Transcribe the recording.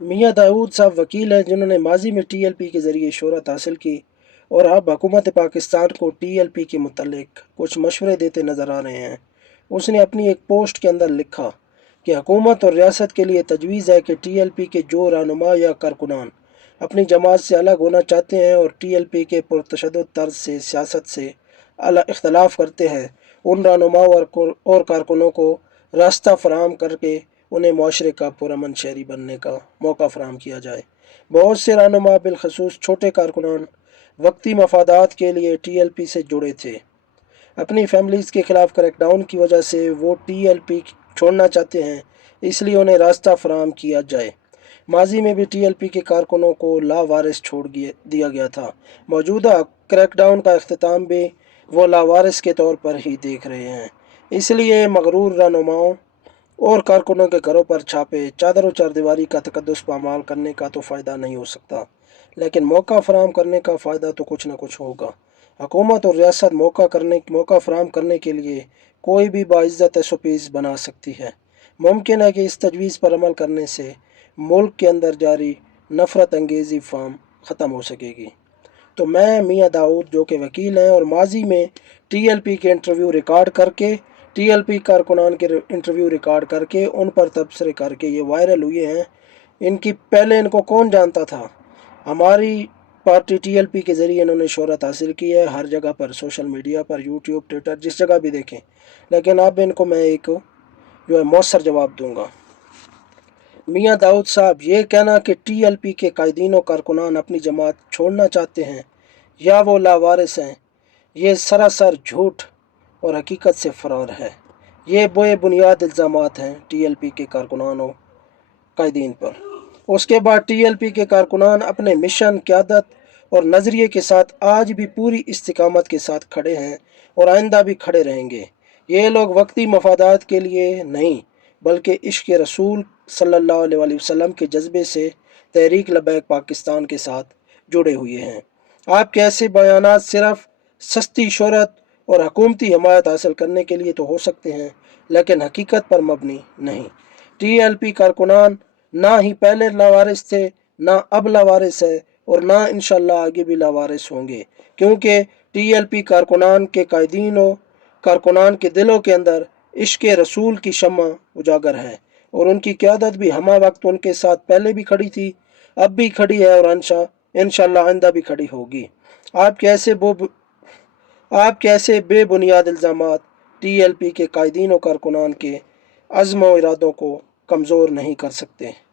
मियां दाऊद साहब वकील हैं जिन्होंने माजी में टीएलपी के ज़रिए शोहरत हासिल की और अब हुकूमत पाकिस्तान को टीएलपी के मुतल्लिक कुछ मशवरे देते नज़र आ रहे हैं। उसने अपनी एक पोस्ट के अंदर लिखा कि हुकूमत और रियासत के लिए तजवीज़ है कि टीएलपी के जो रहनुमा या कारकुनान अपनी जमात से अलग होना चाहते हैं और टीएलपी के पुरतशद्दुद तर्ज से सियासत से इख्तलाफ करते हैं, उन रहनुमाओं और कारकुनों को रास्ता फराहम करके उन्हें माशरे का पुरअमन शहरी बनने का मौका फराहम किया जाए। बहुत से रहनुमा बिलखसूस छोटे कारकुनान वक्ती मफादात के लिए टीएलपी से जुड़े थे। अपनी फैमिलीज़ के ख़िलाफ़ क्रैकडाउन की वजह से वो टीएलपी छोड़ना चाहते हैं, इसलिए उन्हें रास्ता फराहम किया जाए। माजी में भी टीएलपी के कारकुनों को लावारिस छोड़ दिया गया था। मौजूदा क्रैकडाउन का अख्ताम भी वो लावारिस के तौर पर ही देख रहे हैं। इसलिए मगरूर रहनुमाओं और कारकुनों के घरों पर छापे, चादर और चारदीवारी का तकद्दुस पामाल करने का तो फ़ायदा नहीं हो सकता, लेकिन मौका फराहम करने का फ़ायदा तो कुछ न कुछ होगा। हुकूमत और रियासत मौका फराहम करने के लिए कोई भी बाइज़्ज़त एसओपीज़ बना सकती है। मुमकिन है कि इस तजवीज़ पर अमल करने से मुल्क के अंदर जारी नफ़रत अंगेज़ी फार्म ख़त्म हो सकेगी। तो मैं मियां दाऊद जो कि वकील हैं और माजी में टीएलपी के इंटरव्यू रिकॉर्ड करके टीएलपी कारकुनान के इंटरव्यू रिकॉर्ड करके उन पर तबसरे करके ये वायरल हुए हैं। इनकी पहले इनको कौन जानता था? हमारी पार्टी टीएलपी के ज़रिए इन्होंने शोहरत हासिल की है हर जगह पर, सोशल मीडिया पर, यूट्यूब, ट्विटर, जिस जगह भी देखें। लेकिन अब इनको मैं एक जो है मौसर जवाब दूंगा। मियां दाऊद साहब, ये कहना कि टीएलपी के कायदीन और कारकुनान अपनी जमात छोड़ना चाहते हैं या वो लावारिस हैं, ये सरासर झूठ और हकीकत से फ़रार है। ये बेबुनियाद इल्ज़ामात हैं टीएलपी के कारकुनान और कायदीन पर। उसके बाद टीएलपी के कारकुनान अपने मिशन, क़यादत और नज़रिए के साथ आज भी पूरी इस्तिकामत के साथ खड़े हैं और आइंदा भी खड़े रहेंगे। ये लोग वक्ती मफादात के लिए नहीं बल्कि इश्क़ रसूल सल्लल्लाहु अलैहि वसल्लम के जज्बे से तहरीक लबैक पाकिस्तान के साथ जुड़े हुए हैं। आपके ऐसे बयानात सिर्फ सस्ती शोहरत और हुकूमती हमायत हासिल करने के लिए तो हो सकते हैं, लेकिन हकीकत पर मबनी नहीं। टीएलपी कारकुनान ना ही पहले लावारिस थे, ना अब लावारिस है और ना इंशाल्लाह आगे भी लावारिस होंगे, क्योंकि टीएलपी कारकुनान के कायदीन और कारकुनान के दिलों के अंदर इश्क़ रसूल की शम्मा उजागर है और उनकी क़यादत भी हमा वक्त उनके साथ पहले भी खड़ी थी, अब भी खड़ी है और इंशाल्लाह आइंदा भी खड़ी होगी। आप कैसे बेबुनियाद इल्ज़ामात टीएलपी के कायदीन और कारकुनान के अज़्म व इरादों को कमज़ोर नहीं कर सकते।